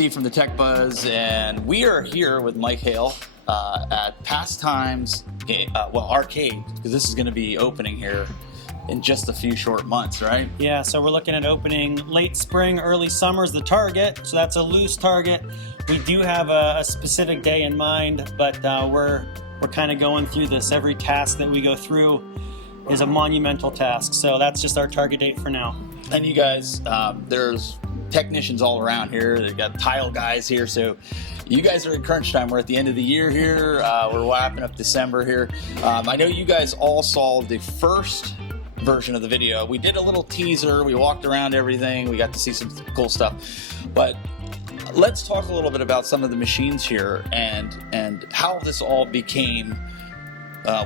Steve from the Tech Buzz, and we are here with Mike Hale at Pastimes Arcade, because this is going to be opening here in just a few short months, right? Yeah, so we're looking at opening late spring, early summer is the target, so that's a loose target. We do have a specific day in mind, but we're kind of going through this. Every task that we go through is a monumental task, so that's just our target date for now. And you guys, there's technicians all around here. They've got tile guys here, so you guys are in crunch time. We're at the end of the year here. We're wrapping up December here. I know you guys all saw the first version of the video. We did a little teaser. We walked around everything. We got to see some cool stuff. But let's talk a little bit about some of the machines here and how this all became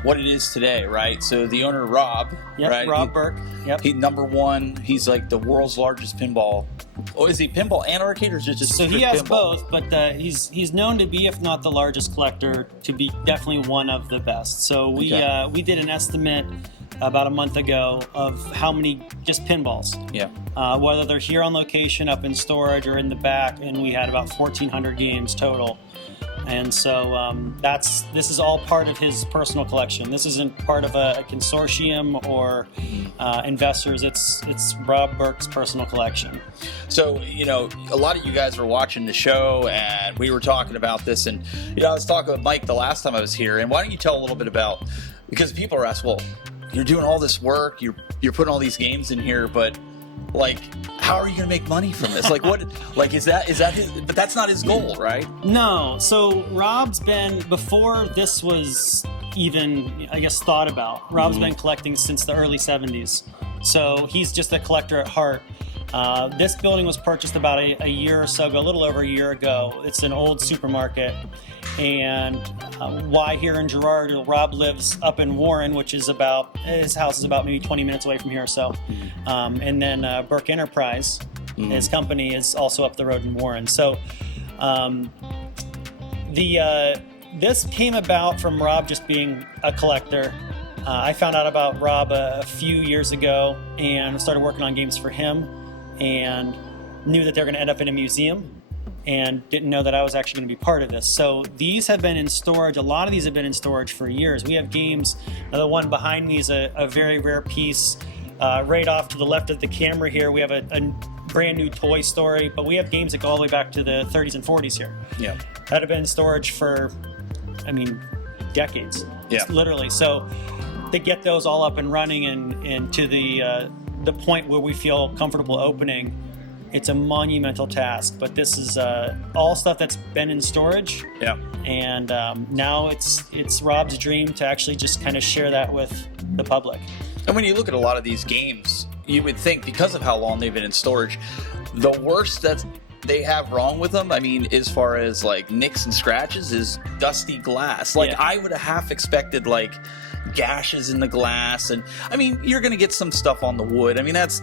what it is today, right? So the owner, Rob, yep, right? Rob Burke. Yep. He's #1. He's like the world's largest pinball. Oh, is he pinball and arcade, or is it just so he has pinball? both, but he's known to be, if not the largest collector, to be definitely one of the best. So we did an estimate about a month ago of how many just pinballs. Yeah. Whether they're here on location, up in storage, or in the back, and we had about 1,400 games total. And so this is all part of his personal collection. This isn't part of a consortium or investors. It's Rob Burke's personal collection. So, a lot of you guys were watching the show, and we were talking about this, and I was talking with Mike the last time I was here. And why don't you tell a little bit about, because people are asking, well, you're doing all this work, you're putting all these games in here, but like, how are you going to make money from this? Like, what? Like, is that his? But that's not his goal, right? No. So Rob's been, before this was even, I guess, thought about. Rob's been collecting since the early '70s. So he's just a collector at heart. This building was purchased about a year or so ago, a little over a year ago. It's an old supermarket. And why here in Girard? Rob lives up in Warren, which is his house is about maybe 20 minutes away from here or so. And then Burke Enterprise, his company, is also up the road in Warren. So this came about from Rob just being a collector. I found out about Rob a few years ago and started working on games for him, and knew that they were going to end up in a museum, and didn't know that I was actually going to be part of this. So these have been in storage. A lot of these have been in storage for years. We have games. The one behind me is a very rare piece. Right off to the left of the camera here, we have a brand new Toy Story, but we have games that go all the way back to the 30s and 40s here. Yeah. That have been in storage for, decades. Yeah. Literally. So to get those all up and running and to the point where we feel comfortable opening, it's a monumental task. But this is all stuff that's been in storage. Yeah. And now it's Rob's dream to actually just kind of share that with the public. And when you look at a lot of these games, you would think, because of how long they've been in storage, the worst that they have wrong with them, as far as like nicks and scratches, is dusty glass. Like, yeah. I would have half expected like gashes in the glass, and you're going to get some stuff on the wood. That's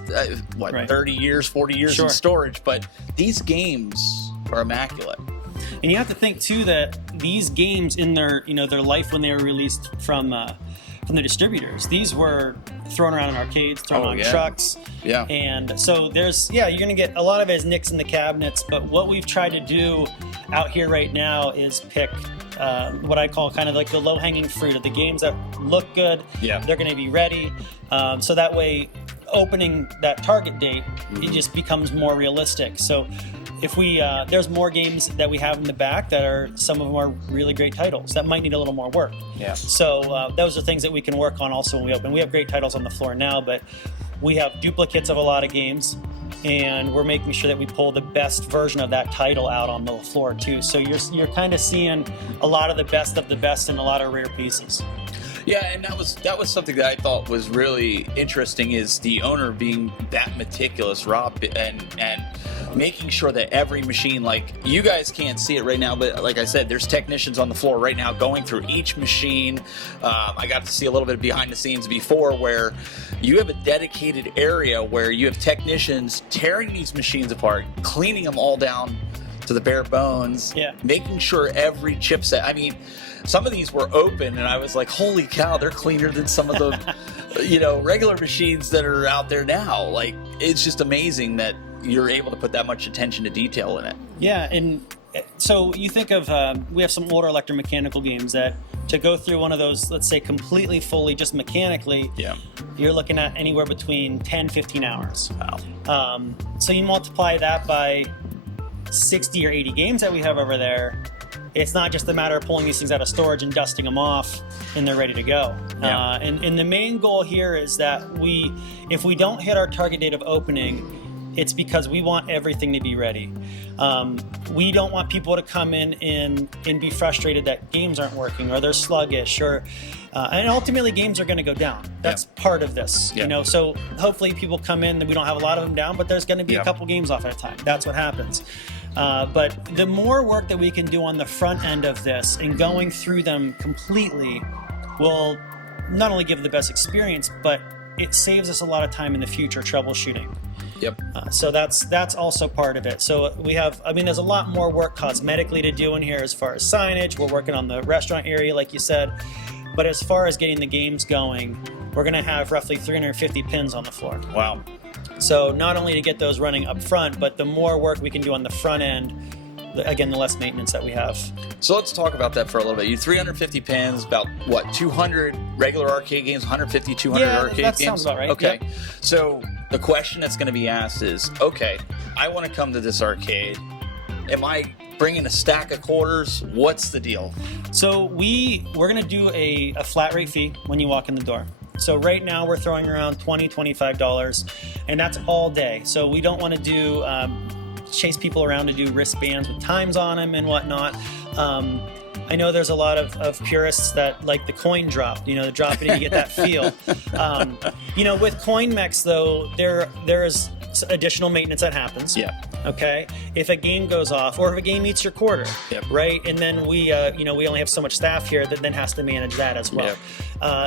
right. 30 years, 40 years Sure. in storage, but these games are immaculate. And you have to think too that these games, in their their life when they were released from the distributors, these were thrown around in arcades, thrown on trucks. Yeah. And so you're going to get a lot of it as nicks in the cabinets, but what we've tried to do out here right now is pick what I call kind of like the low-hanging fruit of the games that look good. Yeah. They're going to be ready. So that way, opening that target date, it just becomes more realistic. So if there's more games that we have in the back that are, some of them are really great titles that might need a little more work. Yeah. So those are things that we can work on also when we open. We have great titles on the floor now, but we have duplicates of a lot of games, and we're making sure that we pull the best version of that title out on the floor too. So you're kind of seeing a lot of the best in a lot of rare pieces. Yeah, and that was something that I thought was really interesting, is the owner being that meticulous, Rob, and making sure that every machine, like, you guys can't see it right now, but like I said, there's technicians on the floor right now going through each machine. I got to see a little bit behind the scenes before, where you have a dedicated area where you have technicians tearing these machines apart, cleaning them all down to the bare bones, making sure every chipset. Some of these were open, and I was like, holy cow, they're cleaner than some of the regular machines that are out there now. Like, it's just amazing that you're able to put that much attention to detail in it. Yeah, and so you think of, we have some older electromechanical games that to go through one of those, let's say completely, fully, just mechanically, you're looking at anywhere between 10, 15 hours. Wow. So you multiply that by 60 or 80 games that we have over there. It's not just a matter of pulling these things out of storage and dusting them off and they're ready to go. Yeah. And the main goal here is that if we don't hit our target date of opening, it's because we want everything to be ready. We don't want people to come in and be frustrated that games aren't working or they're sluggish and ultimately games are going to go down. That's part of this, you know. So hopefully people come in and we don't have a lot of them down, but there's going to be a couple games off at a time. That's what happens. But the more work that we can do on the front end of this and going through them completely will not only give the best experience, but it saves us a lot of time in the future troubleshooting. Yep. So that's also part of it. So we have, I mean, there's a lot more work cosmetically to do in here as far as signage. We're working on the restaurant area, like you said. But as far as getting the games going, we're going to have roughly 350 pins on the floor. Wow. So not only to get those running up front, but the more work we can do on the front end, again, the less maintenance that we have. So let's talk about that for a little bit. You 350 pins, about what, 200 regular arcade games, 150, 200 arcade games? That sounds about right. Okay. Yep. So the question that's going to be asked is, okay, I want to come to this arcade. Am I bringing a stack of quarters? What's the deal? So we're going to do a flat rate fee when you walk in the door. So right now we're throwing around $20, $25, and that's all day. So we don't want to do chase people around to do wristbands with times on them and whatnot. I know there's a lot of purists that like the coin drop, you know, the drop it and you get that feel. You know, with coin mechs though, there is additional maintenance that happens. Yeah. Okay. If a game goes off, or if a game eats your quarter, right, and then we only have so much staff here that then has to manage that as well.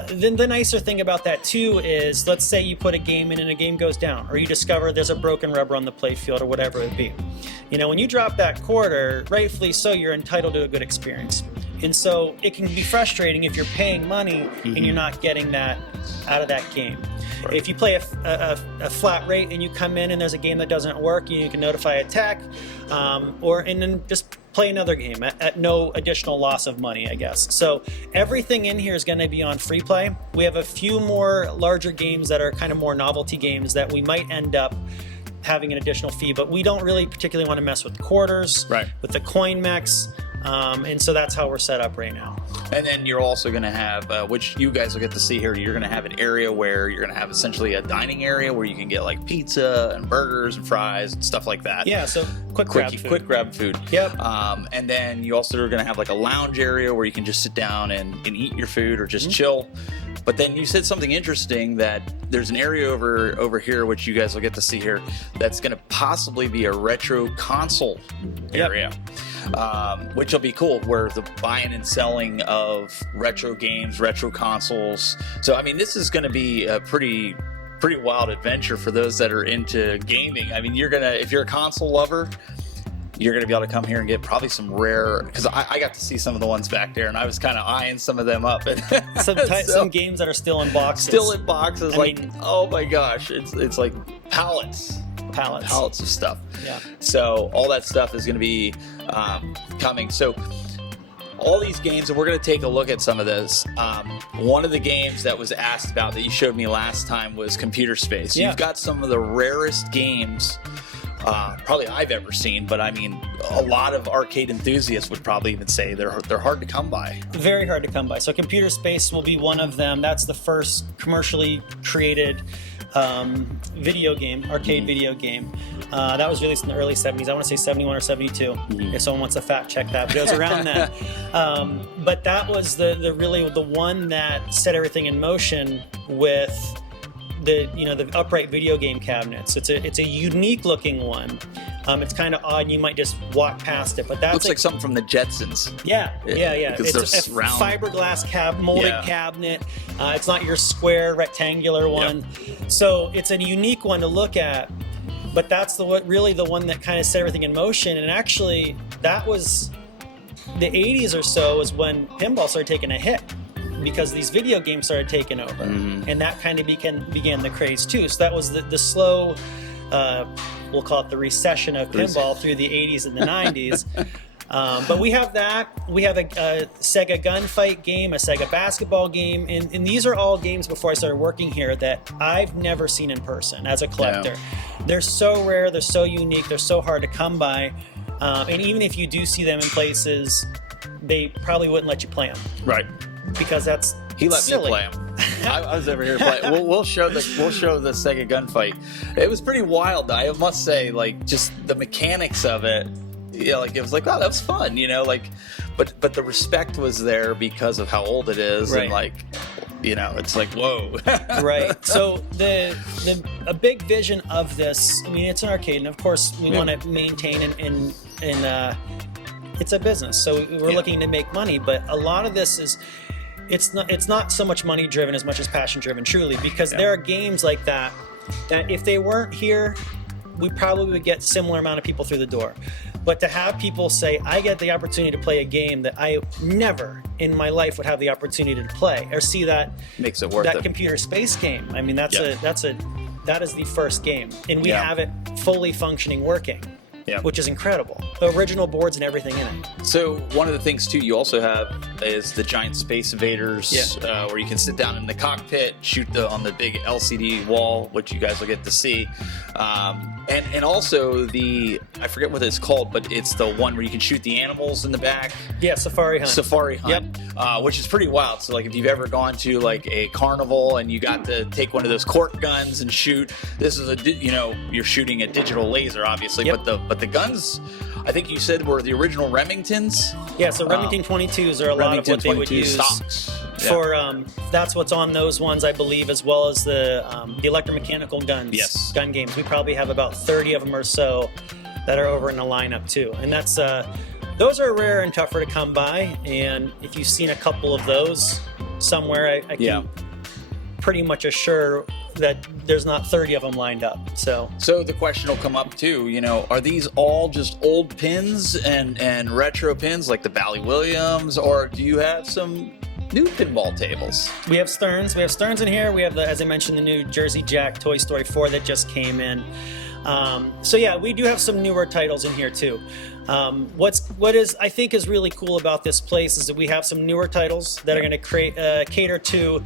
Then the nicer thing about that too is, let's say you put a game in and a game goes down, or you discover there's a broken rubber on the play field or whatever it be. You know, when you drop that quarter, rightfully so, you're entitled to a good experience. And so it can be frustrating if you're paying money and you're not getting that out of that game. Right. If you play a flat rate and you come in and there's a game that doesn't work, you can notify a tech, and then just play another game at no additional loss of money, I guess. So everything in here is going to be on free play. We have a few more larger games that are kind of more novelty games that we might end up having an additional fee, but we don't really particularly want to mess with quarters, with the coin mechs. And so that's how we're set up right now. And then you're also going to have, which you guys will get to see here, you're going to have an area where you're going to have essentially a dining area where you can get like pizza and burgers and fries and stuff like that. Yeah, so quick grab food. Yep. And then you also are going to have like a lounge area where you can just sit down and eat your food or just chill. But then you said something interesting, that there's an area over here, which you guys will get to see here, that's going to possibly be a retro console area. Which will be cool, where the buying and selling of retro games, retro consoles. So I mean, this is going to be a pretty wild adventure for those that are into gaming. I mean, if you're a console lover, you're going to be able to come here and get probably some rare, because I got to see some of the ones back there and I was kind of eyeing some of them up. Some games that are still in boxes. I mean, oh my gosh, it's like pallets of stuff. Yeah. So all that stuff is going to be coming. So all these games, and we're going to take a look at some of this. One of the games that was asked about that you showed me last time was Computer Space. You've got some of the rarest games probably I've ever seen, but I mean, a lot of arcade enthusiasts would probably even say they're hard to come by. Very hard to come by. So Computer Space will be one of them. That's the first commercially created video game, arcade video game. That was released in the early 70s. I want to say 71 or 72. If someone wants to fact check that, but it was around then. But that was the really the one that set everything in motion with the upright video game cabinets. It's a unique looking one. It's kind of odd. You might just walk past it, but that's looks like something from the Jetsons. Yeah. It's a fiberglass molded cabinet. It's not your square rectangular one. So it's a unique one to look at. But that's really the one that kind of set everything in motion. And actually, that was the 80s or so is when pinball started taking a hit, because these video games started taking over, and that kind of began the craze too. So that was the slow we'll call it the recession of pinball through the 80s and the 90s. But we have that. We have a Sega gunfight game, a Sega basketball game, and these are all games before I started working here that I've never seen in person as a collector. Yeah. They're so rare, they're so unique, they're so hard to come by, and even if you do see them in places, they probably wouldn't let you play them. Right. Because that's He let silly. me play them. I was over here to play. We'll show the Sega gunfight. It was pretty wild, I must say. Like, just the mechanics of it. Like, it was like, oh, that was fun, but the respect was there because of how old it is, right. And like, it's like, whoa. Right. So a big vision of this, I mean, it's an arcade, and of course we want to maintain and it's a business, so we're looking to make money, but a lot of this is it's not so much money driven as much as passion driven, truly, because there are games like that if they weren't here, we probably would get similar amount of people through the door. But to have people say, I get the opportunity to play a game that I never in my life would have the opportunity to play, or see that makes it worth that it. Computer space game. I mean, that is the first game, and we have it fully functioning, working. Yeah. Which is incredible. The original boards and everything in it. So one of the things too you also have is the giant Space Invaders, where you can sit down in the cockpit, shoot on the big LCD wall, which you guys will get to see, and also I forget what it's called, but it's the one where you can shoot the animals in the back. Yeah, Safari Hunt. Safari Hunt, which is pretty wild. So like if you've ever gone to like a carnival and you got to take one of those cork guns and shoot, this is you're shooting a digital laser, obviously, but the guns, I think you said, were the original Remingtons. Yeah, so Remington 22s are a lot of what they would use stocks. For that's what's on those ones, I believe, as well as the electromechanical guns. Yes. Gun games. We probably have about 30 of them or so that are over in the lineup too, and that's those are rare and tougher to come by. And if you've seen a couple of those somewhere, I can pretty much assure that there's not 30 of them lined up. So the question will come up too, are these all just old pins and retro pins like the Bally Williams, or do you have some new pinball tables? We have Stearns. We have Stearns in here. We have, as I mentioned, the new Jersey Jack Toy Story 4 that just came in. We do have some newer titles in here too. What is I think is really cool about this place is that we have some newer titles that are going to cater to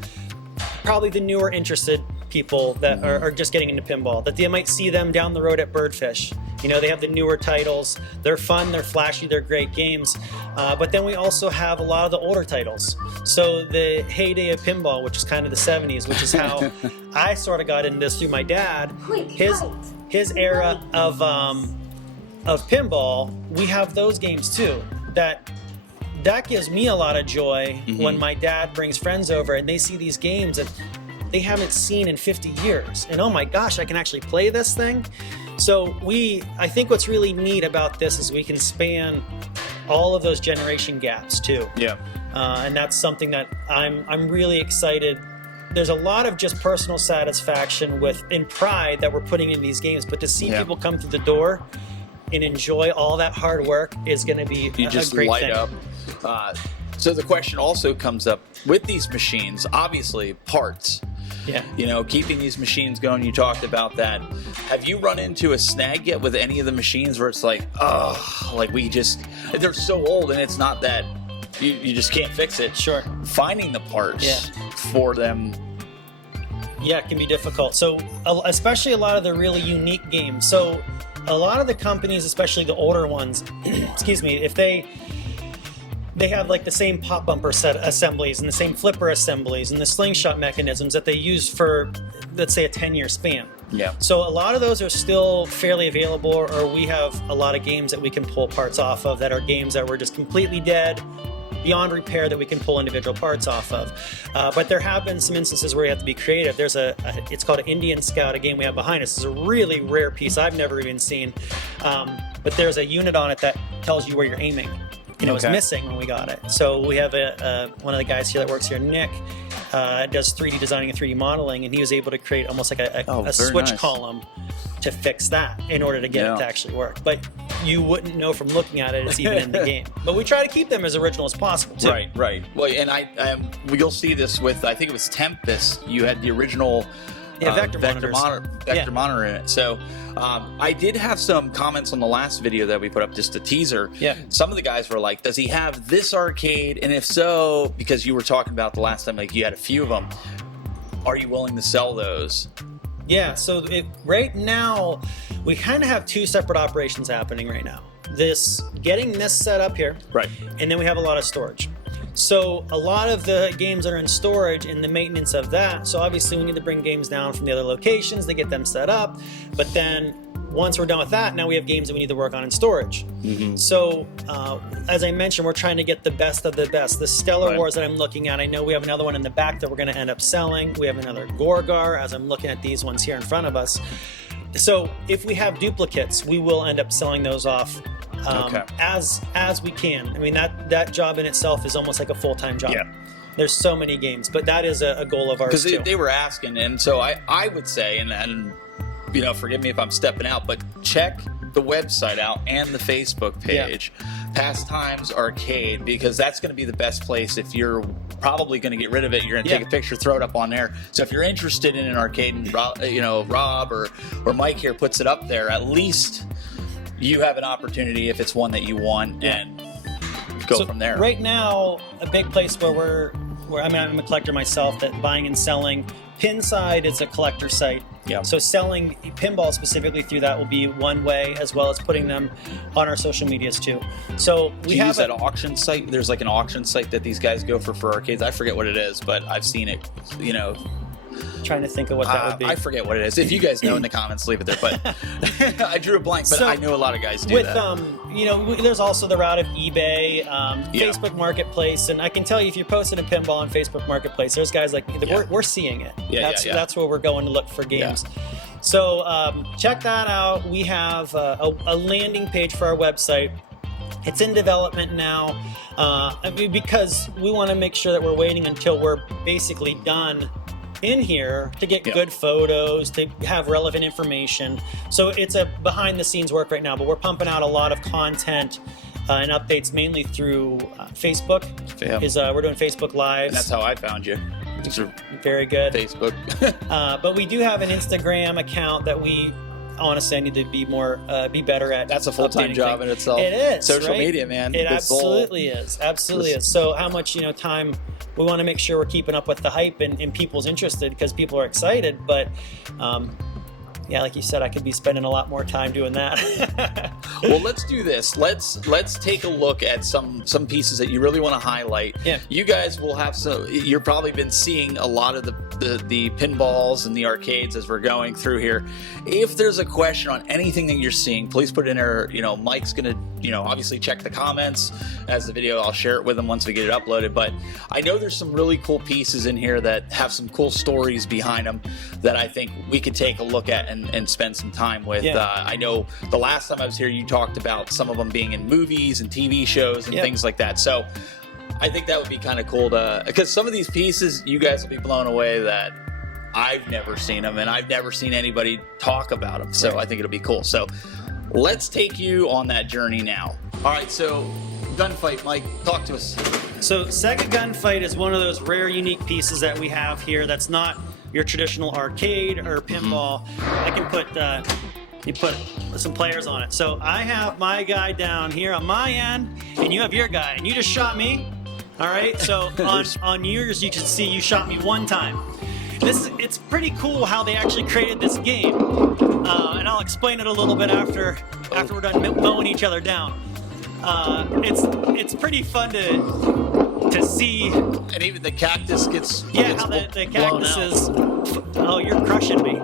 probably the newer interested people that are just getting into pinball, that they might see them down the road at Birdfish. They have the newer titles. They're fun, they're flashy, they're great games. But then we also have a lot of the older titles. So the heyday of pinball, which is kind of the 70s, which is how I sort of got into this through my dad. His era of pinball, we have those games too. That gives me a lot of joy when my dad brings friends over and they see these games that they haven't seen in 50 years. And oh my gosh, I can actually play this thing. So I think what's really neat about this is we can span all of those generation gaps too. Yeah. And that's something that I'm really excited. There's a lot of just personal satisfaction and pride that we're putting in these games, but to see people come through the door and enjoy all that hard work is going to be a great thing. You just light up. So the question also comes up with these machines, obviously parts. Yeah. Keeping these machines going, you talked about that. Have you run into a snag yet with any of the machines where it's like, they're so old and it's not that you just can't fix it? Sure. Finding the parts for them. Yeah, it can be difficult. So especially a lot of the really unique games. So a lot of the companies, especially the older ones, excuse me, if they have like the same pop bumper set assemblies and the same flipper assemblies and the slingshot mechanisms that they use for, let's say, a 10-year span. Yeah. So a lot of those are still fairly available, or we have a lot of games that we can pull parts off of that are games that were just completely dead, beyond repair, that we can pull individual parts off of. But there have been some instances where you have to be creative. There's it's called an Indian Scout, a game we have behind us. It's a really rare piece I've never even seen. But there's a unit on it that tells you where you're aiming. It was missing when we got it. So we have one of the guys here that works here, Nick, does 3D designing and 3D modeling, and he was able to create almost like a switch column to fix that in order to get it to actually work. But you wouldn't know from looking at it it's even in the game. But we try to keep them as original as possible too. Right. Well, and you'll see this with, I think it was Tempest. You had the original vector monitors. Vector monitor in it. So I did have some comments on the last video that we put up, just a teaser. Yeah. Some of the guys were like, does he have this arcade? And if so, because you were talking about the last time, like you had a few of them, are you willing to sell those? Yeah, so right now, we kind of have two separate operations happening right now. Getting this set up here, right, and then we have a lot of storage. So a lot of the games that are in storage and the maintenance of that, so obviously we need to bring games down from the other locations to get them set up, but then once we're done with that, now we have games that we need to work on in storage. Mm-hmm. So, as I mentioned, we're trying to get the best of the best. The Stellar Right. Wars that I'm looking at, I know we have another one in the back that we're going to end up selling. We have another Gorgar, as I'm looking at these ones here in front of us. So, if we have duplicates, we will end up selling those off as we can. I mean, that job in itself is almost like a full-time job. Yeah. There's so many games, but that is a goal of ours too. Because they were asking, and so I would say, and you know, forgive me if I'm stepping out, but check the website out and the Facebook page, Pastimes Arcade, because that's going to be the best place. If you're probably going to get rid of it, you're going to take a picture, throw it up on there. So if you're interested in an arcade, and Rob or Mike here puts it up there, at least you have an opportunity if it's one that you want, and go from there. Right now, a big place where I'm a collector myself, that buying and selling. Pinside is a collector site. Yeah. So selling pinball specifically through that will be one way, as well as putting them on our social medias too. So we Do you have use that auction site? There's like an auction site that these guys go for arcades. I forget what it is, but I've seen it. You know, trying to think of what that would be. I forget what it is. If you guys know in the comments, leave it there. But I drew a blank, but I know a lot of guys do that. There's also the route of eBay, Facebook Marketplace, and I can tell you if you're posting a pinball on Facebook Marketplace, there's guys like we're seeing it. That's where we're going to look for games. Yeah. So check that out. We have a landing page for our website. It's in development now, because we want to make sure that we're waiting until we're basically done in here to get good photos, to have relevant information. So it's a behind the scenes work right now, but we're pumping out a lot of content and updates mainly through Facebook. We're doing Facebook Lives. And that's how I found you. Very good. Facebook. But we do have an Instagram account that we honestly I need to be better at. That's a full-time job in itself. It is. Social media, man. It absolutely is. Absolutely is. So how much time we want to make sure we're keeping up with the hype and people's interested, because people are excited, but like you said, I could be spending a lot more time doing that. Well, let's do this. Let's take a look at some pieces that you really want to highlight. Yeah. You guys will have you've probably been seeing a lot of the pinballs and the arcades as we're going through here. If there's a question on anything that you're seeing, please put it in there. Mike's gonna obviously check the comments as the video. I'll share it with him once we get it uploaded. But I know there's some really cool pieces in here that have some cool stories behind them that I think we could take a look at and spend some time with. I know the last time I was here, you talked about some of them being in movies and TV shows and things like that. So I think that would be kind of cool because some of these pieces, you guys will be blown away that I've never seen them and I've never seen anybody talk about them. So I think it'll be cool. So let's take you on that journey now. All right, so Gunfight, Mike, talk to us. So Sega Gunfight is one of those rare, unique pieces that we have here that's not your traditional arcade or pinball. I can put you put some players on it. So I have my guy down here on my end, and you have your guy, and you just shot me. All right. So on yours, you can see you shot me one time. It's pretty cool how they actually created this game, and I'll explain it a little bit after we're done mowing each other down. It's pretty fun to see. And even the cactus gets how the cactus is. Oh, you're crushing me.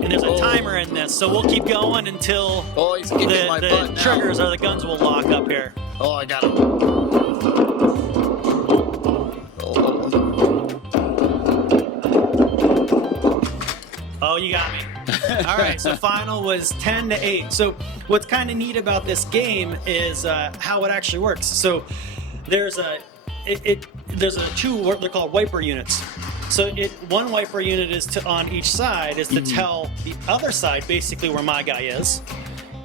And there's a timer in this, so we'll keep going until he's kicking my butt now. triggers or the guns will lock up here. Oh, I got him. Oh, you got me. All right, so final was 10-8. So what's kind of neat about this game is how it actually works. So there's two, they're called wiper units. So one wiper unit is on each side is to tell the other side basically where my guy is,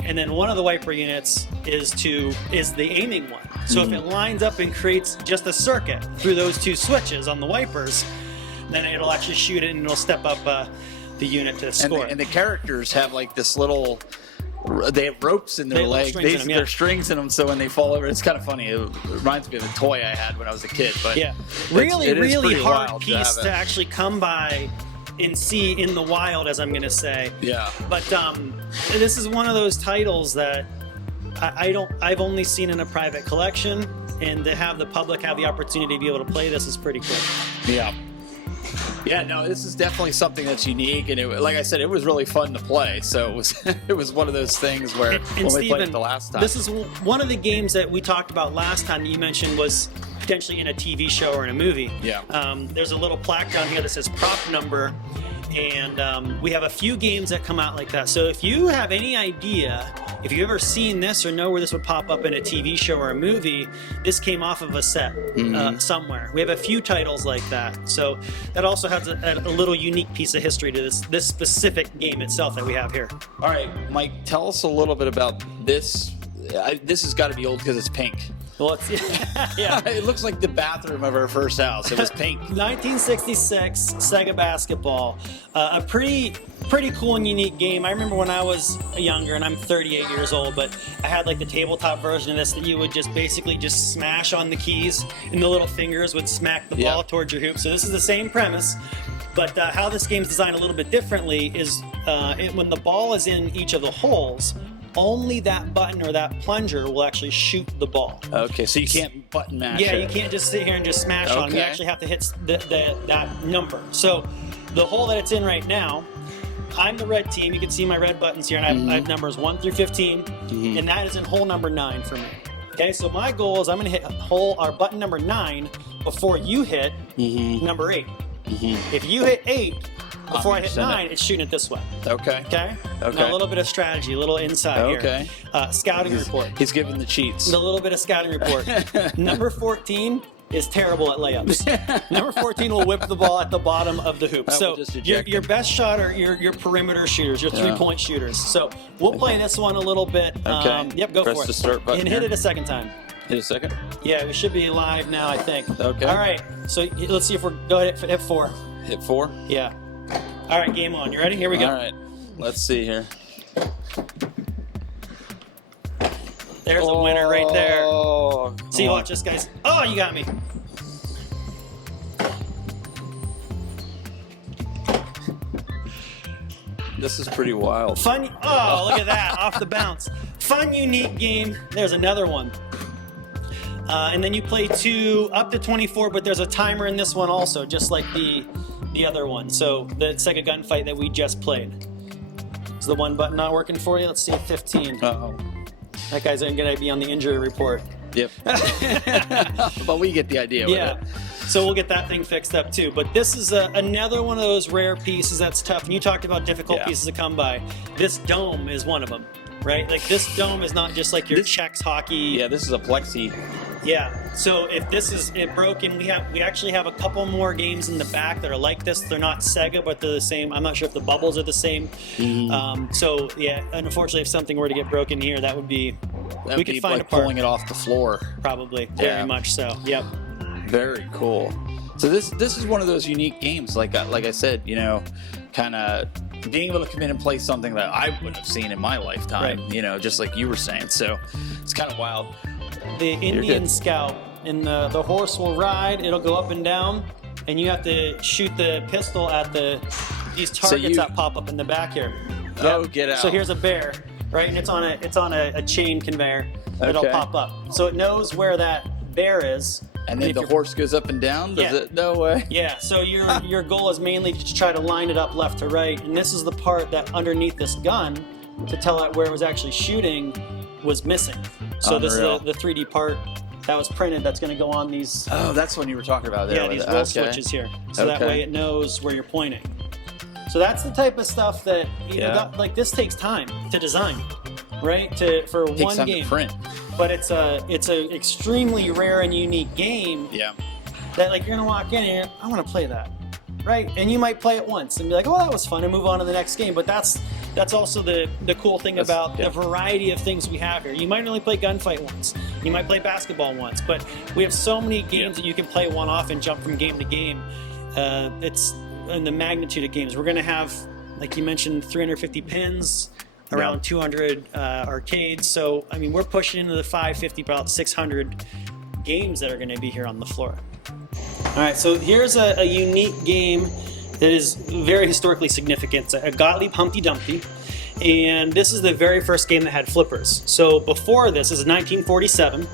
and then one of the wiper units is the aiming one. So if it lines up and creates just a circuit through those two switches on the wipers, then it'll actually shoot it and it'll step up the unit to score. And the characters have like this little. They have ropes in their legs. There's strings in them, so when they fall over, it's kind of funny. It reminds me of a toy I had when I was a kid. But yeah, really hard piece to actually come by and see in the wild, as I'm going to say. Yeah. But this is one of those titles that I've only seen in a private collection, and to have the public have the opportunity to be able to play this is pretty cool. Yeah. Yeah, no, this is definitely something that's unique, and like I said, it was really fun to play. So it was one of those things where when we played it the last time. This is one of the games that we talked about last time that you mentioned was potentially in a TV show or in a movie. Yeah. There's a little plaque down here that says prop number, and we have a few games that come out like that. So if you have any idea, if you've ever seen this or know where this would pop up in a TV show or a movie, this came off of a set somewhere. We have a few titles like that. So that also has a little unique piece of history to this specific game itself that we have here. All right, Mike, tell us a little bit about this. This has got to be old because it's pink. Well, it's, yeah. It looks like the bathroom of our first house. It was pink. 1966 Sega basketball. A pretty cool and unique game. I remember when I was younger, and I'm 38 years old, but I had like the tabletop version of this that you would just basically just smash on the keys, and the little fingers would smack the ball towards your hoop. So this is the same premise. But how this game's designed a little bit differently is when the ball is in each of the holes, only that button or that plunger will actually shoot the ball. Okay, so you can't button mash it. You can't just sit here and just smash on it. You actually have to hit that number. So the hole that it's in right now, I'm the red team. You can see my red buttons here, and I have numbers 1 through 15, and that is in hole number 9 for me. Okay, so my goal is I'm going to hit button number 9 before you hit number 8. If you hit 8 before I hit 9, it's shooting it this way. Okay. Now a little bit of strategy, a little insight here. Scouting report. He's giving the cheats. A little bit of scouting report. Number 14 is terrible at layups. Number 14 will whip the ball at the bottom of the hoop. So your best shot are your perimeter shooters, your 3-point shooters. So we'll play this one a little bit. Okay. Go Press for it. the start button and hit it a second time. Hit a second? Yeah, we should be live now, I think. Okay. All right. So let's see if we're go ahead hit 4. Hit 4? Yeah. All right, game on. You ready? Here we go. All right. Let's see here. There's a winner right there. See, watch this, guys. Oh, you got me. This is pretty wild. Fun. Oh, look at that. Off the bounce. Fun, unique game. There's another one. And then you play 2 up to 24, but there's a timer in this one also, just like the other one. So the Sega Gunfight that we just played. Is the one button not working for you? Let's see, 15. Uh-oh. That guy's going to be on the injury report. Yep. But we get the idea with it. So we'll get that thing fixed up too. But this is another one of those rare pieces that's tough. And you talked about difficult pieces to come by. This dome is one of them, right? Like this dome is not just like your Chex hockey. Yeah, this is a plexi. Yeah. So if this is broken, we actually have a couple more games in the back that are like this. They're not Sega, but they're the same. I'm not sure if the bubbles are the same. So yeah, unfortunately, if something were to get broken here, that would be we could find like pulling it off the floor. Probably, very much so. Yep. Very cool. So this is one of those unique games. Like I said, you know, kind of being able to come in and play something that I wouldn't have seen in my lifetime. Right. You know, just like you were saying. So it's kind of wild. The Indian Scout, and the horse will ride. It'll go up and down, and you have to shoot the pistol at these targets that pop up in the back here. Oh, get out! So here's a bear, right, and it's on a chain conveyor that'll pop up. So it knows where that bear is. And then the horse goes up and down? Does it? No way. Yeah, so your goal is mainly to try to line it up left to right, and this is the part that underneath this gun to tell it where it was actually shooting was missing. So this is the 3D part that was printed that's going to go on these... Oh, that's what you were talking about there. Yeah, these roll switches here. So that way it knows where you're pointing. So that's the type of stuff that, you know, like this takes time to design, right? For one game. To print. But it's a extremely rare and unique game. Yeah. That like you're gonna walk in and I want to play that, right? And you might play it once and be like, oh, that was fun, and move on to the next game. But that's that's also the cool thing about the variety of things we have here. You might only play gunfight once, you might play basketball once, but we have so many games that you can play one off and jump from game to game. It's in the magnitude of games. We're going to have, like you mentioned, 350 pins, around 200 arcades. So, I mean, we're pushing into the 550, about 600 games that are going to be here on the floor. All right, so here's a unique game that is very historically significant. It's a Gottlieb Humpty Dumpty, and this is the very first game that had flippers. So before this is 1947.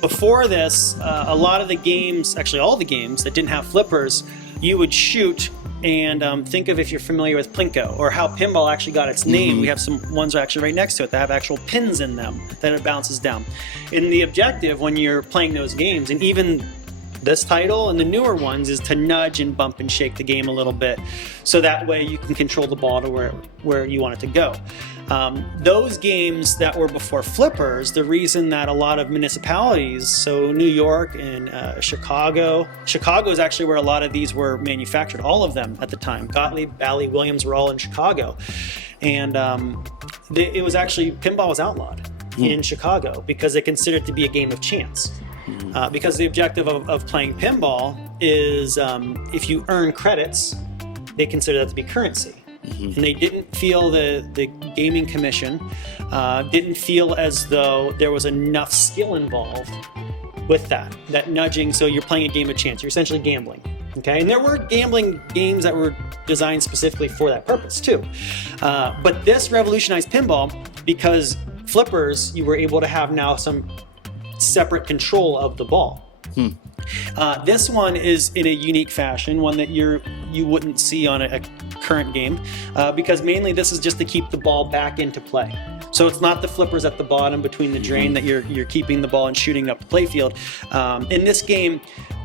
Before this, a lot of the games, actually all the games that didn't have flippers, you would shoot and think of, if you're familiar with Plinko or how pinball actually got its name. We have some ones actually right next to it that have actual pins in them that it bounces down. And the objective when you're playing those games, and even this title and the newer ones, is to nudge and bump and shake the game a little bit, so that way you can control the ball to where you want it to go. Those games that were before flippers, the reason that a lot of municipalities, so New York and Chicago is actually where a lot of these were manufactured, all of them at the time. Gottlieb, Bally, Williams were all in Chicago. And it was actually, pinball was outlawed in Chicago because they considered it to be a game of chance. Because the objective of playing pinball is if you earn credits, they consider that to be currency. And they didn't feel, the gaming commission didn't feel as though there was enough skill involved with that nudging. So you're playing a game of chance. You're essentially gambling. Okay, and there were gambling games that were designed specifically for that purpose too. But this revolutionized pinball because flippers, you were able to have now some separate control of the ball. This one is in a unique fashion, one that you wouldn't see on a current game, because mainly this is just to keep the ball back into play. So it's not the flippers at the bottom between the drain that you're keeping the ball and shooting up the playfield. In this game,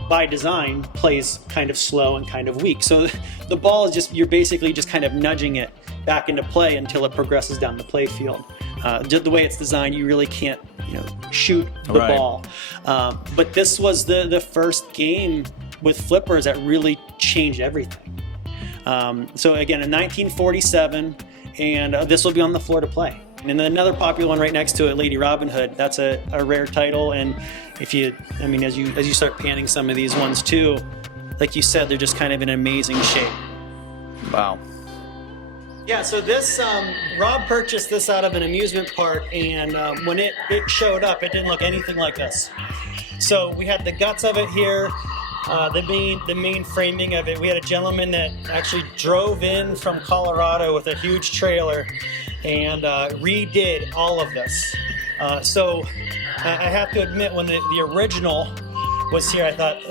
by design, plays kind of slow and kind of weak. So the ball is you're basically just kind of nudging it back into play until it progresses down the playfield. The way it's designed, you really can't, shoot the ball. But this was the first game with flippers that really changed everything. So again, in 1947, and this will be on the floor to play. And then another popular one right next to it, Lady Robin Hood. That's a rare title, and as you start panning some of these ones too, like you said, they're just kind of in amazing shape. Wow. Yeah, so this, Rob purchased this out of an amusement park, and when it showed up, it didn't look anything like this. So we had the guts of it here, the main framing of it. We had a gentleman that actually drove in from Colorado with a huge trailer and redid all of this. So I have to admit, when the original was here, I thought,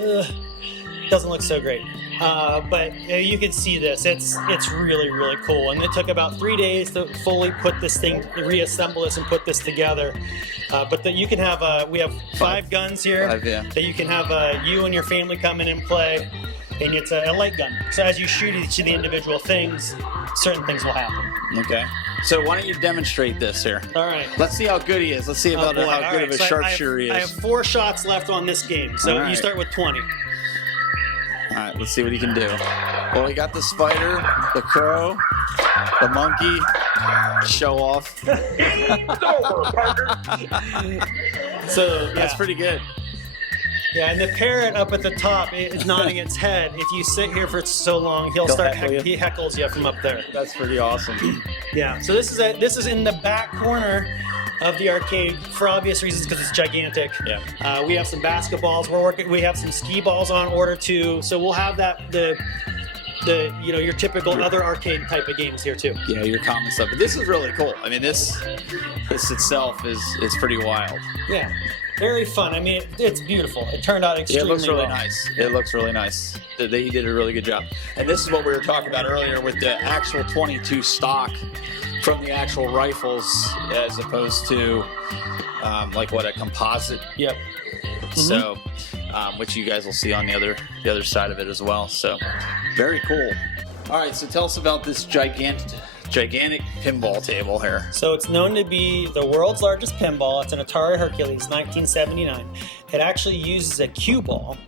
doesn't look so great. But you can see this. It's really, really cool. And it took about 3 days to fully put this thing, reassemble this and put this together. But you can have, we have 5 guns here that you can have you and your family come in and play. And it's a light gun. So as you shoot each of the individual things, certain things will happen. Okay. So why don't you demonstrate this here? All right. Let's see how good he is. Let's see how good of a sharpshooter he is. I have 4 shots left on this game. So you start with 20. All right, let's see what he can do. Well, we got the spider, the crow, the monkey. Show off. So that's pretty good. Yeah, and the parrot up at the top is nodding its head. If you sit here for so long, he heckles you from up there. That's pretty awesome. Yeah. So this is in the back corner of the arcade for obvious reasons because it's gigantic. Yeah. We have some basketballs. We have some skee balls on order too. So we'll have the your typical other arcade type of games here too. Yeah, your common stuff. But this is really cool. I mean, this itself is pretty wild. Yeah. Very fun. I mean, it's beautiful. It turned out extremely well. It looks really nice. It looks really nice. They did a really good job. And this is what we were talking about earlier with the actual 22 stock from the actual rifles as opposed to a composite. Yep. So, which you guys will see on the other side of it as well. So, very cool. All right, so tell us about this gigantic pinball table here. So it's known to be the world's largest pinball. It's an Atari Hercules, 1979. It actually uses a cue ball.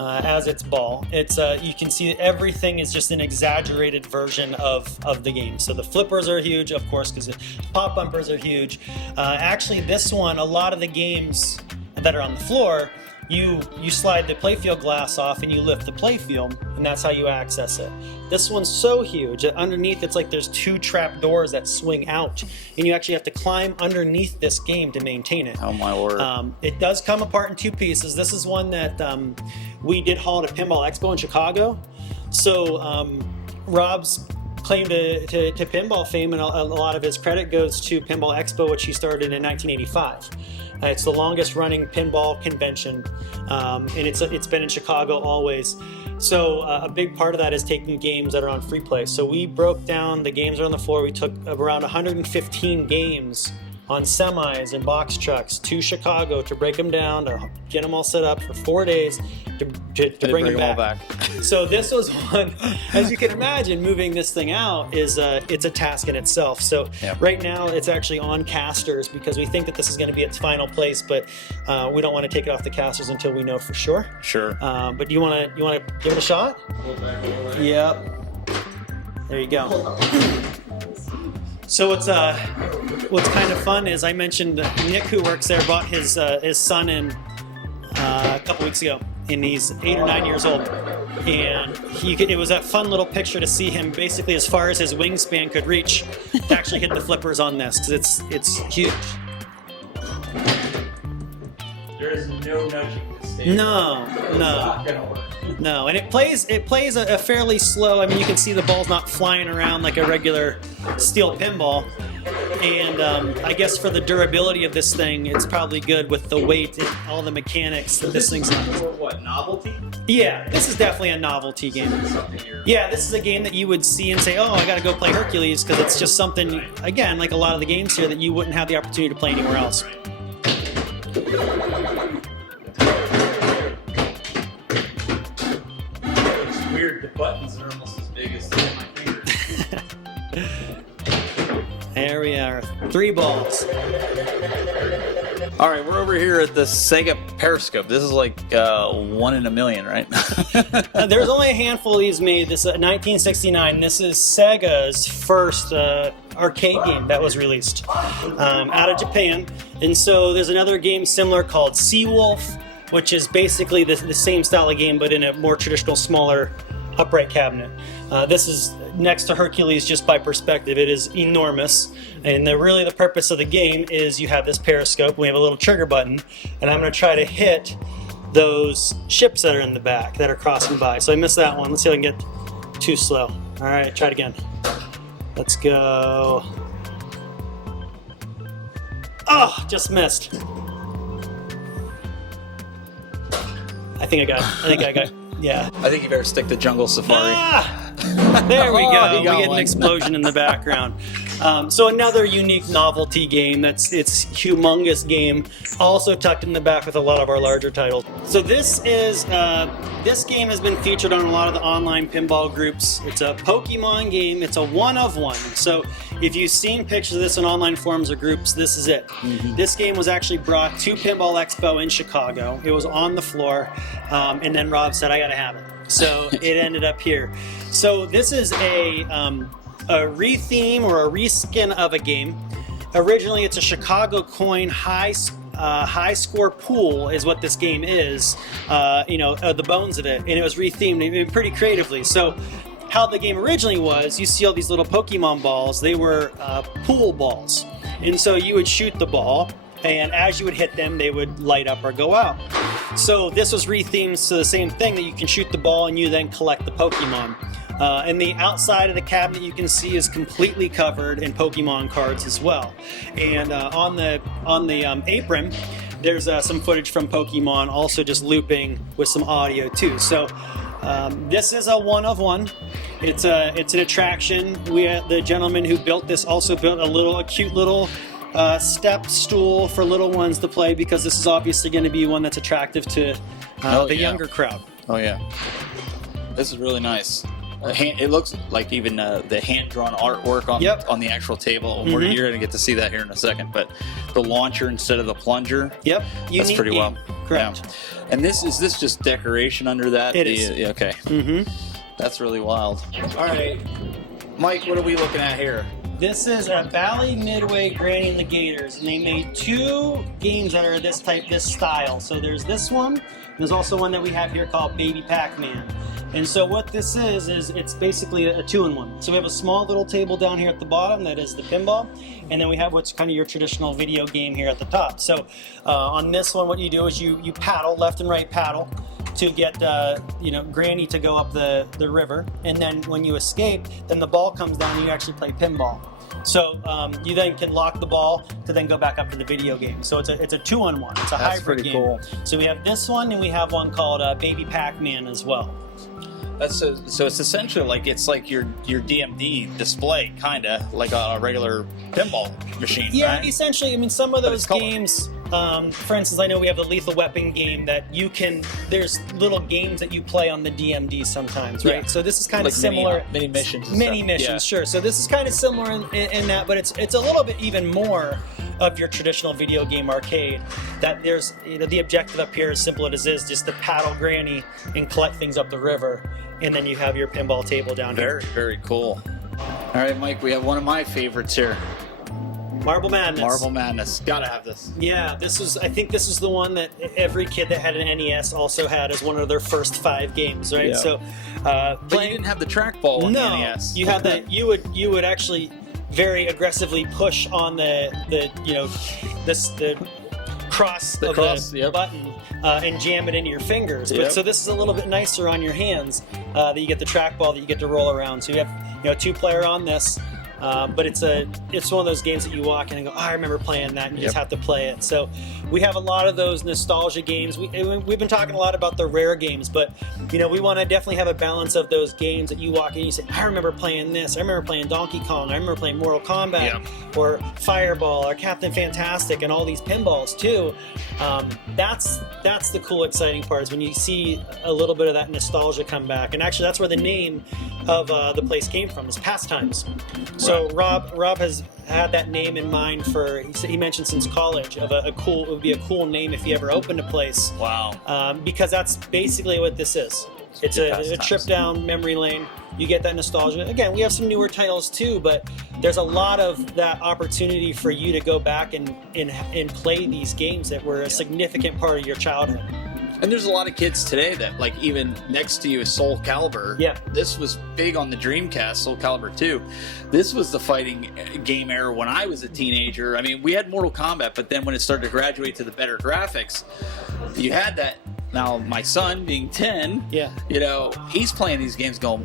as its ball. It's you can see everything is just an exaggerated version of the game. So the flippers are huge, of course, because the pop bumpers are huge. Actually, this one, a lot of the games that are on the floor, you slide the playfield glass off and you lift the playfield, and that's how you access it. This one's so huge that underneath it's like there's 2 trap doors that swing out, and you actually have to climb underneath this game to maintain it. Oh my word. It does come apart in 2 pieces. This is one that we did haul to Pinball Expo in Chicago. So Rob's claim to pinball fame, and a lot of his credit goes to Pinball Expo, which he started in 1985. It's the longest running pinball convention, and it's been in Chicago always. So a big part of that is taking games that are on free play. So we broke down the games that are on the floor. We took around 115 games on semis and box trucks to Chicago to break them down, to get them all set up for 4 days to bring them back. So this was one, as you can imagine, moving this thing out is it's a task in itself. So right now it's actually on casters because we think that this is going to be its final place, but we don't want to take it off the casters until we know for sure. Sure. But you want to give it a shot? Yep. There you go. So what's kind of fun is I mentioned Nick, who works there, brought his son in a couple weeks ago, and he's 8 or 9 years old, and it was a fun little picture to see him basically as far as his wingspan could reach to actually hit the flippers on this, because it's huge. There is no nudging this stage. No. It's not gonna work. No, and it plays a fairly slow. I mean, you can see the ball's not flying around like a regular steel pinball, and I guess for the durability of this thing, it's probably good with the weight and all the mechanics that this thing's on. What, novelty? Yeah, this is definitely a novelty game. Yeah, this is a game that you would see and say, oh, I gotta go play Hercules, because it's just something, again, like a lot of the games here, that you wouldn't have the opportunity to play anywhere else. It's weird, the buttons are almost as big as my fingers. There we are, 3 balls. All right, we're over here at the Sega Periscope. This is like 1 in a million, right? There's only a handful of these made. This is 1969. This is Sega's first arcade game that was released out of Japan. And so there's another game similar called Seawolf, which is basically the same style of game, but in a more traditional, smaller upright cabinet. This is next to Hercules just by perspective. It is enormous, and really the purpose of the game is you have this periscope, and we have a little trigger button, and I'm going to try to hit those ships that are in the back that are crossing by. So I missed that one. Let's see if I can get too slow. All right, try it again. Let's go. Oh, just missed. I think I got. Yeah. I think you better stick to Jungle Safari. There we go. You We got get an one. explosion in the background. So another unique novelty game. It's humongous game, also tucked in the back with a lot of our larger titles. So this game has been featured on a lot of the online pinball groups. It's a Pokemon game. It's a one of one. So if you've seen pictures of this in online forums or groups, this is it. Mm-hmm. This game was actually brought to Pinball Expo in Chicago. It was on the floor, and then Rob said, "I got to have it." So it ended up here. So this is a retheme or a reskin of a game. Originally, it's a Chicago coin high score pool is what this game is. The bones of it, and it was rethemed pretty creatively. So how the game originally was, you see all these little Pokemon balls. They were pool balls, and so you would shoot the ball, and as you would hit them, they would light up or go out. So this was rethemed to the same thing, that you can shoot the ball and you then collect the Pokemon. And the outside of the cabinet you can see is completely covered in Pokemon cards as well. And on the apron, there's some footage from Pokemon, also just looping with some audio too. So this is a one of one. It's an attraction. The gentleman who built this also built a cute little step stool for little ones to play, because this is obviously going to be one that's attractive to the younger crowd. Oh yeah, this is really nice. It looks like even the hand-drawn artwork on the actual table. Mm-hmm. You're going to get to see that here in a second. But the launcher instead of the plunger. Yep, That's pretty game. well. Correct. Yeah. And is this just decoration under that? It is. Okay. Mm-hmm. That's really wild. All right, Mike, what are we looking at here? This is a Bally Midway Granny and the Gators, and they made 2 games that are this style. So there's this one. There's also one that we have here called Baby Pac-Man. And so what this is it's basically a 2-in-1. So we have a small little table down here at the bottom that is the pinball, and then we have what's kind of your traditional video game here at the top. So on this one, what you do is you paddle, left and right paddle, to get Granny to go up the river, and then when you escape, then the ball comes down and you actually play pinball. So you then can lock the ball to then go back up to the video game. So it's a 2-on-1. It's a hybrid game. Cool. So we have this one, and we have one called Baby Pac-Man as well. So it's essentially like your DMD display, kind of like a regular pinball machine. Yeah, right? Essentially. I mean, some of those games. For instance, I know we have the Lethal Weapon game that there's little games that you play on the DMD sometimes, right? Yeah. So this is kind of similar. Mini missions. Mini missions, yeah. Sure. So this is kind of similar in that, but it's a little bit even more of your traditional video game arcade. That there's the objective up here, as simple as it is, just to paddle Granny and collect things up the river, and then you have your pinball table down here. Very, very cool. All right, Mike, we have one of my favorites here. Marble Madness. Marble Madness. Gotta have this. Yeah, I think this is the one that every kid that had an NES also had as one of their first 5 games, right? Yeah. So, but you didn't have the trackball on the NES. You had that. You would actually very aggressively push on the cross of the button and jam it into your fingers. But so this is a little bit nicer on your hands that you get the trackball that you get to roll around. So you have 2-player on this. But it's one of those games that you walk in and go, I remember playing that, and you just have to play it. So we have a lot of those nostalgia games. We've been talking a lot about the rare games, but we want to definitely have a balance of those games that you walk in and you say, I remember playing this, I remember playing Donkey Kong, I remember playing Mortal Kombat, or Fireball, or Captain Fantastic, and all these pinballs too. That's the cool, exciting part, is when you see a little bit of that nostalgia come back. And actually, that's where the name of the place came from, is Pastimes. So Rob has had that name in mind he mentioned since college, it would be a cool name if he ever opened a place. Wow. Because that's basically what this is. It's a trip down memory lane. You get that nostalgia. Again, we have some newer titles too, but there's a lot of that opportunity for you to go back and play these games that were a significant part of your childhood. And there's a lot of kids today that, like, even next to you is Soul Calibur. Yeah. This was big on the Dreamcast, Soul Calibur 2. This was the fighting game era when I was a teenager. I mean, we had Mortal Kombat, but then when it started to graduate to the better graphics, you had that. Now, my son, being 10, he's playing these games going,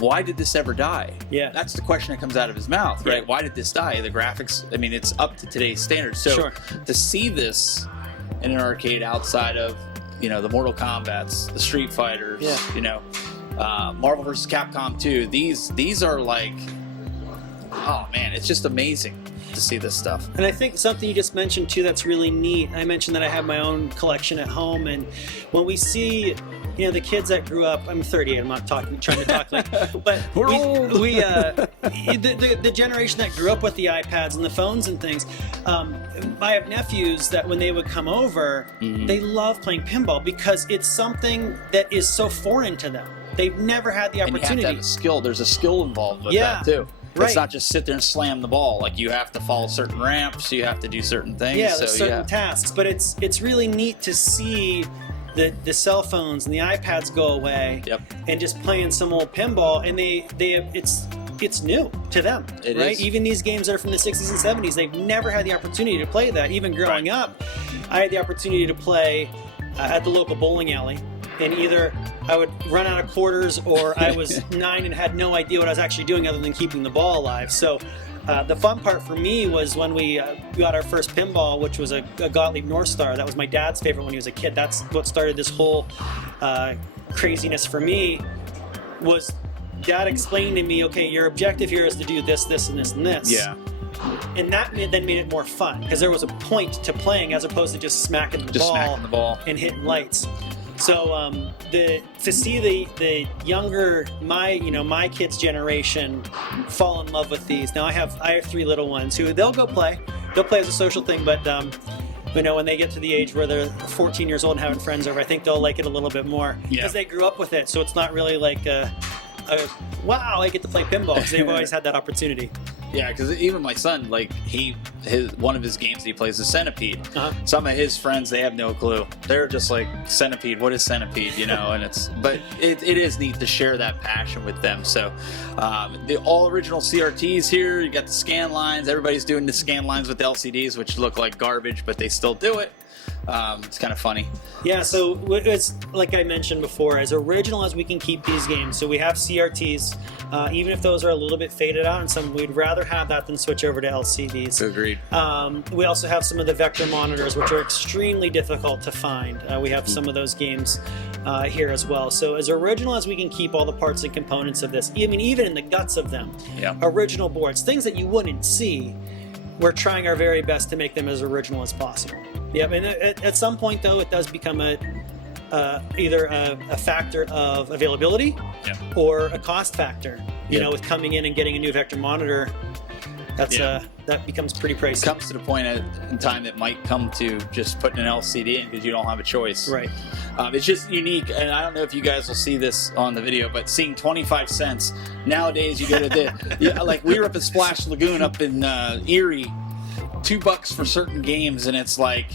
why did this ever die? Yeah. That's the question that comes out of his mouth, right? Why did this die? The graphics, I mean, it's up to today's standards. So to see this in an arcade outside of the Mortal Kombats, the Street Fighters, Marvel vs. Capcom 2. These are like, oh man, it's just amazing to see this stuff. And I think something you just mentioned too that's really neat. I mentioned that I have my own collection at home, and when we see the kids that grew up, I'm 38, I'm not trying to talk like, but the generation that grew up with the iPads and the phones and things, I have nephews that when they would come over, they love playing pinball because it's something that is so foreign to them. They've never had the opportunity. And you have to have a skill. There's a skill involved with that too. Right. It's not just sit there and slam the ball. Like, you have to follow certain ramps, you have to do certain things. Yeah, there's certain tasks. But it's really neat to see the cell phones and the iPads go away, and just playing some old pinball, and it's new to them, right? Even these games that are from the 60s and 70s, they've never had the opportunity to play that. Even growing up, I had the opportunity to play at the local bowling alley, and either I would run out of quarters, or I was 9 and had no idea what I was actually doing other than keeping the ball alive. So the fun part for me was when we got our first pinball, which was a Gottlieb North Star. That was my dad's favorite when he was a kid. That's what started this whole craziness for me, was Dad explained to me, okay, your objective here is to do this, this, and this, and this. Yeah. And that then made it more fun, because there was a point to playing as opposed to just smacking the ball and hitting lights. So to see the younger, my kids' generation fall in love with these. Now I have 3 little ones who they'll play as a social thing, but when they get to the age where they're 14 years old and having friends over, I think they'll like it a little bit more because they grew up with it. So it's not really like wow, I get to play pinball because they've always had that opportunity. Yeah, because even my son, like one of his games he plays is Centipede. Some of his friends, they have no clue. They're just like, Centipede, what is Centipede? And but it is neat to share that passion with them. So the all original CRTs here, you got the scan lines. Everybody's doing the scan lines with LCDs, which look like garbage, but they still do it. It's kind of funny. Yeah, so it's like I mentioned before, as original as we can keep these games. So we have CRTs, even if those are a little bit faded out, and some we'd rather have that than switch over to LCDs. Agreed. We also have some of the vector monitors, which are extremely difficult to find. We have some of those games here as well. So as original as we can keep all the parts and components of this, I mean, even in the guts of them, original boards, things that you wouldn't see, we're trying our very best to make them as original as possible. Yep, and at some point though, it does become either a factor of availability or a cost factor. You know, with coming in and getting a new vector monitor, that becomes pretty pricey. It comes to the point in time that might come to just putting an LCD in because you don't have a choice. Right. It's just unique, and I don't know if you guys will see this on the video, but seeing 25 cents nowadays, you go to the like we were up at Splash Lagoon up in Erie. $2 for certain games, and it's like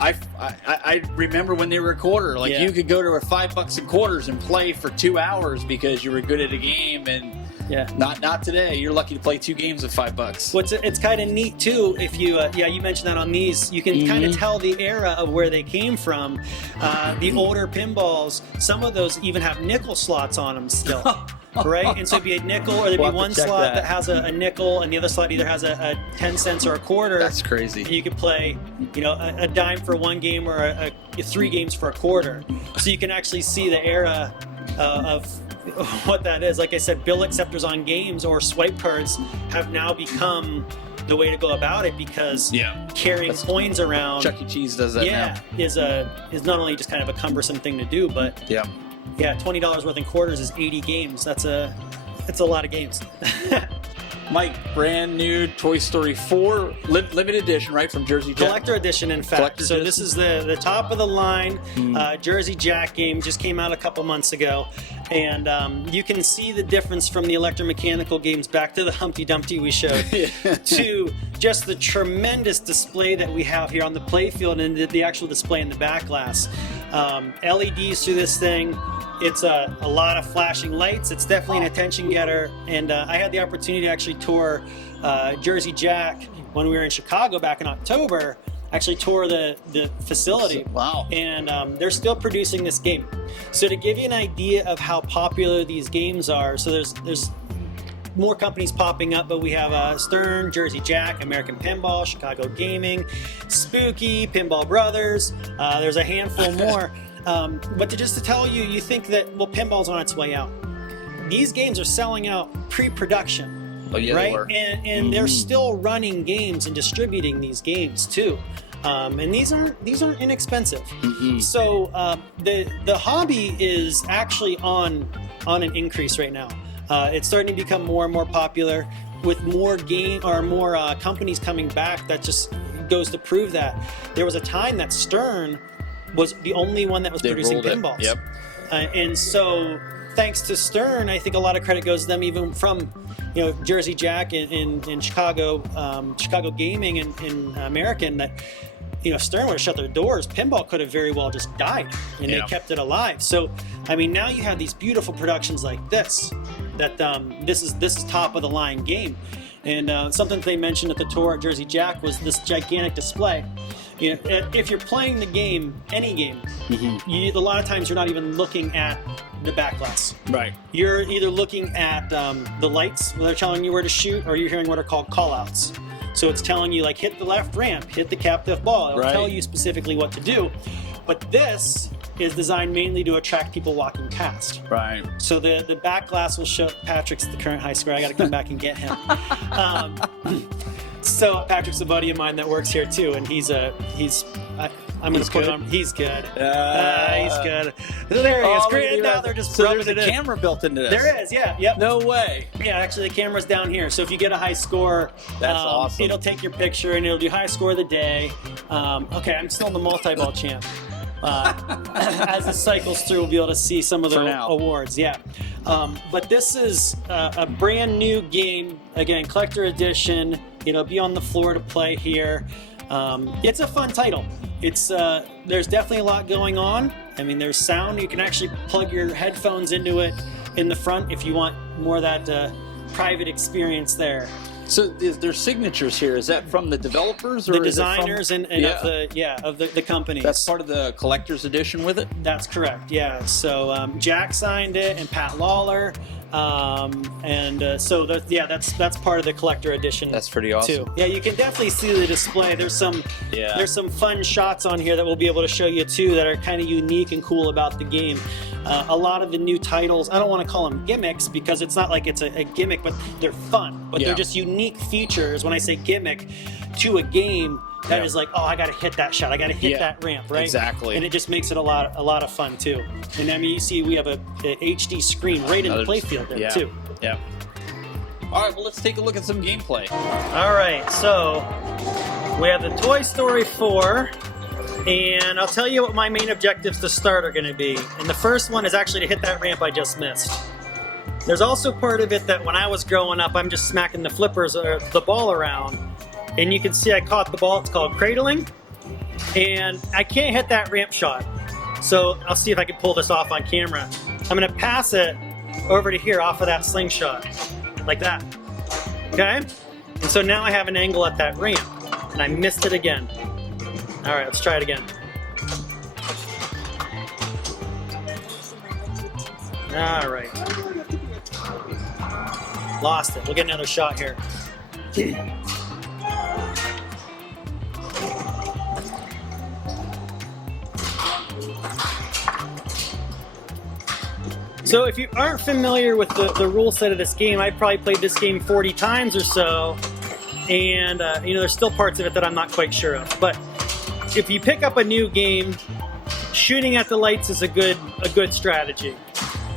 I remember when they were a quarter. Like you could go to a $5 in quarters and play for 2 hours because you were good at a game, and not today. You're lucky to play 2 games at $5. It's kind of neat too. If you you mentioned that on these, you can kind of tell the era of where they came from. The older pinballs, some of those even have nickel slots on them still. Right, and so it'd be a nickel, or there'd be one slot that has a nickel, and the other slot either has a 10 cents or a quarter. That's crazy. And you could play, a dime for one game or 3 games for a quarter. So you can actually see the era of what that is. Like I said, bill acceptors on games or swipe cards have now become the way to go about it because carrying coins around. Chuck E. Cheese does that now. is not only just kind of a cumbersome thing to do, but $20 worth in quarters is 80 games. That's a lot of games. Mike, brand new Toy Story 4 limited edition, right, from Jersey Jack? Collector edition, in fact. So this is the top of the line Jersey Jack game. Just came out a couple months ago. And you can see the difference from the electromechanical games back to the Humpty Dumpty we showed to just the tremendous display that we have here on the playfield and the actual display in the back glass. LEDs through this thing. It's a lot of flashing lights. It's definitely an attention getter. And I had the opportunity to actually tour Jersey Jack when we were in Chicago back in October. Actually tour the facility. Wow. And they're still producing this game. So to give you an idea of how popular these games are, so there's more companies popping up, but we have Stern, Jersey Jack, American Pinball, Chicago Gaming, Spooky, Pinball Brothers. There's a handful more. But just to tell you, you think that, pinball's on its way out. These games are selling out pre-production. Oh, yeah, right? They were. And they're still running games and distributing these games too. And these aren't inexpensive. So the hobby is actually on an increase right now. It's starting to become more and more popular with more companies coming back. That just goes to prove that there was a time that Stern was the only one that was producing pinballs. Yep. And so thanks to Stern, I think a lot of credit goes to them, even from Jersey Jack in Chicago, Chicago Gaming and American, that Stern would have shut their doors. Pinball could have very well just died, and they kept it alive. So I mean, now you have these beautiful productions like this. That this is top of the line game. And something they mentioned at the tour at Jersey Jack was this gigantic display. If you're playing the game, any game, a lot of times you're not even looking at the back glass. Right. You're either looking at the lights where they're telling you where to shoot, or you're hearing what are called call-outs. So it's telling you, like, hit the left ramp, hit the captive ball. It'll tell you specifically what to do. But this is designed mainly to attract people walking past. Right. So the back glass will show. Patrick's the current high score. I got to come back and get him. So Patrick's a buddy of mine that works here too, and he's I'm going to put it on. He's good. He's good. So there he is. Great. Now they're just rubbing there's a camera built into this. There is, yeah. Yep. No way. Yeah, actually the camera's down here. So if you get a high score, that's awesome. It'll take your picture and it'll do high score of the day. Okay, I'm still the multi-ball champ. As it cycles through, we'll be able to see some of the awards. Yeah. But this is a brand new game. Again, collector edition. It'll be on the floor to play here. It's a fun title. It's there's definitely a lot going on. I mean, there's sound. You can actually plug your headphones into it in the front if you want more of that private experience there. So there's signatures here. Is that from the developers or the designers of the companies? That's part of the collector's edition with it? That's correct, yeah. So Jack signed it and Pat Lawler. That's part of the collector edition. That's pretty awesome. Too. Yeah, you can definitely see the display. There's some fun shots on here that we'll be able to show you too that are kind of unique and cool about the game. A lot of the new titles, I don't want to call them gimmicks because it's not like it's a gimmick, but they're fun. But they're just unique features, when I say gimmick, to a game that is like, oh, I got to hit that shot. I got to hit that ramp, right? Exactly. And it just makes it a lot of fun too. And I mean, you see we have a HD screen right in the playfield there too. Yeah. All right, well, let's take a look at some gameplay. All right, so we have the Toy Story 4. And I'll tell you what my main objectives to start are going to be. And the first one is actually to hit that ramp I just missed. There's also part of it that when I was growing up, I'm just smacking the flippers or the ball around. And you can see I caught the ball. It's called cradling. And I can't hit that ramp shot. So I'll see if I can pull this off on camera. I'm going to pass it over to here off of that slingshot. Like that. Okay? And so now I have an angle at that ramp. And I missed it again. All right, let's try it again. All right. Lost it. We'll get another shot here. So if you aren't familiar with the rule set of this game, I've probably played this game 40 times or so. And, there's still parts of it that I'm not quite sure of. But if you pick up a new game, shooting at the lights is a good strategy.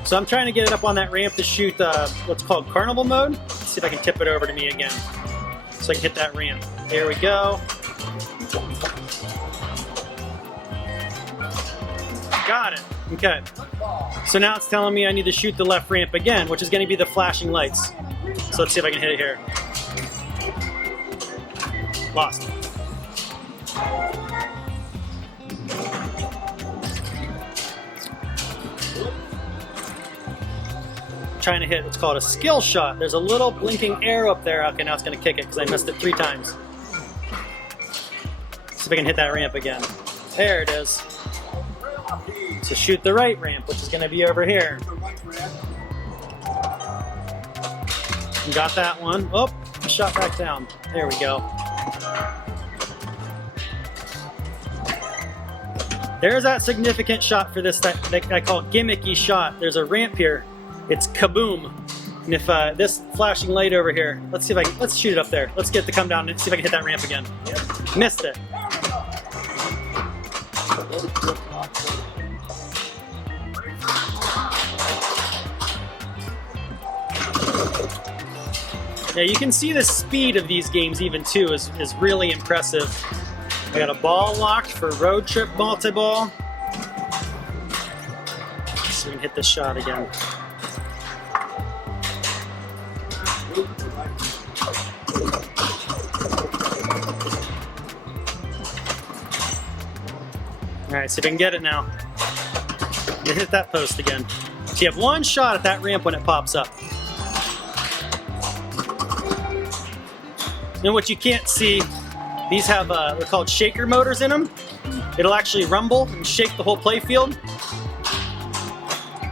So I'm trying to get it up on that ramp to shoot what's called carnival mode. Let's see if I can tip it over to me again, so I can hit that ramp. There we go. Got it. Okay. So now it's telling me I need to shoot the left ramp again, which is going to be the flashing lights. So let's see if I can hit it here. Lost it. Trying to hit what's called a skill shot. There's a little blinking arrow up there. Okay, now it's going to kick it because I missed it 3 times. See if I can hit that ramp again. There it is. So shoot the right ramp, which is going to be over here. Got that one. Oh, shot back down. There we go. There's that significant shot for this that I call gimmicky shot. There's a ramp here. It's kaboom. And if this flashing light over here, let's shoot it up there. Let's get it to come down and see if I can hit that ramp again. Missed it. Now you can see the speed of these games even too is really impressive. I got a ball locked for road trip multi-ball. So we can hit this shot again. Alright, see if I can get it now. And hit that post again. So you have one shot at that ramp when it pops up. And what you can't see, these have, they're called shaker motors in them. It'll actually rumble and shake the whole playfield.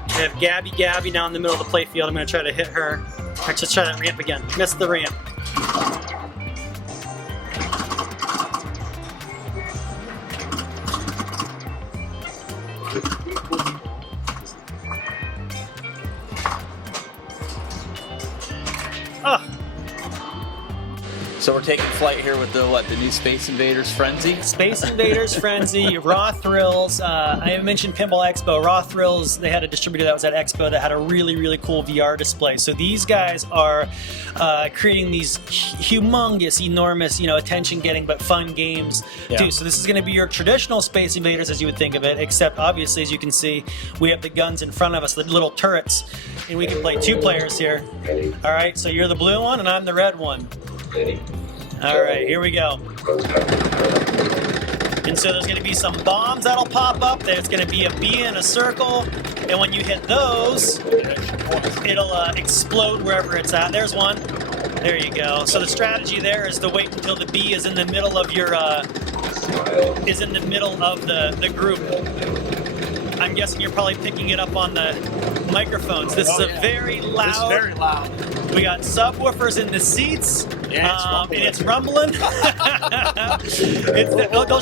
I have Gabby now in the middle of the playfield. I'm going to try to hit her. Actually, let's try that ramp again. Missed the ramp. So we're taking flight here with the new Space Invaders Frenzy. Space Invaders Frenzy, Raw Thrills. I mentioned Pinball Expo. Raw Thrills, they had a distributor that was at Expo that had a really cool VR display. So these guys are creating these humongous, enormous, attention-getting but fun games too. So this is going to be your traditional Space Invaders as you would think of it, except obviously, as you can see, we have the guns in front of us, the little turrets, and we can play 2 players here. All right, so you're the blue one and I'm the red one. All right, here we go. And so there's going to be some bombs that'll pop up. There's going to be a bee in a circle, and when you hit those, it'll explode wherever it's at. There's one. There you go. So the strategy there is to wait until the bee is in the middle of your the group. I'm guessing you're probably picking it up on the microphones. This is a very loud. This is very loud. We got subwoofers in the seats. Yeah, it's rumbling. Don't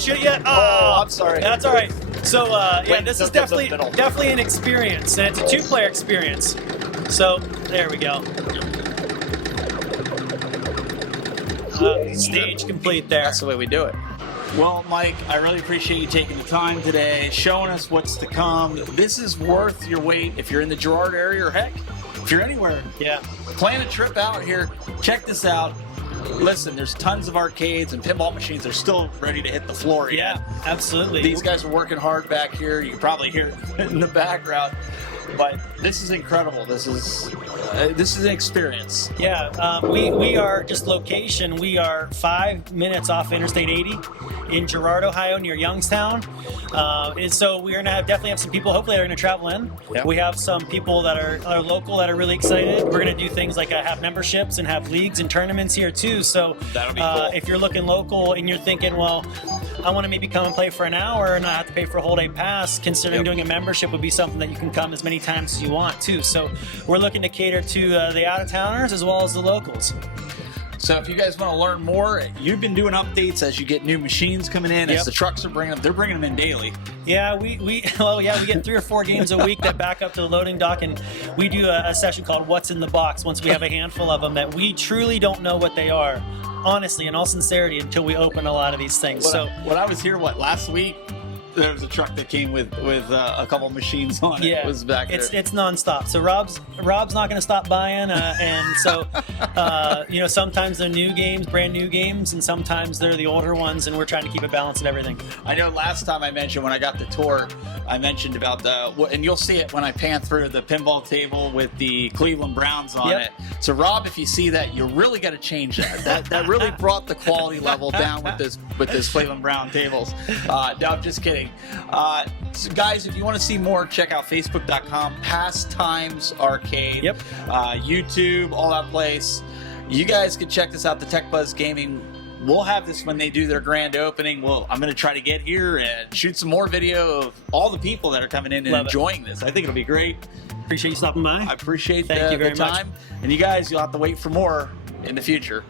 shoot yet. Oh, I'm sorry. That's all right. So this is jump in the definitely an experience, and it's a 2-player experience. So there we go. Stage complete there. That's the way we do it. Well, Mike, I really appreciate you taking the time today, showing us what's to come. This is worth your wait if you're in the Girard area, or heck, if you're anywhere. Yeah. Plan a trip out here. Check this out. Listen, there's tons of arcades and pinball machines. They're still ready to hit the floor. Yeah, absolutely. These guys are working hard back here. You can probably hear it in the background. But this is incredible. This is an experience. Yeah, we are just location. We are 5 minutes off Interstate 80 in Girard, Ohio, near Youngstown. And so we're gonna definitely have some people. Hopefully, that are gonna travel in. Yep. We have some people that are local that are really excited. We're gonna do things like have memberships and have leagues and tournaments here too. So that'll be cool. If you're looking local and you're thinking, well, I want to maybe come and play for an hour and not have to pay for a whole day pass, considering doing a membership would be something that you can come as many times as you want too. So we're looking to cater to the out-of-towners as well as the locals. So if you guys want to learn more, you've been doing updates as you get new machines coming in, as the trucks are bringing them. They're bringing them in daily. Yeah, we get 3 or 4 games a week that back up to the loading dock, and we do a session called What's in the Box once we have a handful of them that we truly don't know what they are, honestly, in all sincerity, until we open a lot of these things. When I was here, last week, there was a truck that came with a couple machines on it. Yeah, it was back there. It's nonstop. So Rob's not going to stop buying, and so sometimes they're new games, brand new games, and sometimes they're the older ones, and we're trying to keep a balance and everything. I know last time I mentioned when I got the tour, I mentioned about and you'll see it when I pan through the pinball table with the Cleveland Browns on it. So Rob, if you see that, you really got to change that. That really brought the quality level down with this Cleveland Brown tables. No, I'm just kidding. So guys, if you want to see more, check out facebook.com, Pastimes Arcade, YouTube, all that place. You guys can check this out, the Tech Buzz Gaming. We'll have this when they do their grand opening. I'm going to try to get here and shoot some more video of all the people that are coming in and enjoying this. I think it'll be great. Appreciate you stopping by. I appreciate Thank you very the time. much. And you guys, you'll have to wait for more in the future.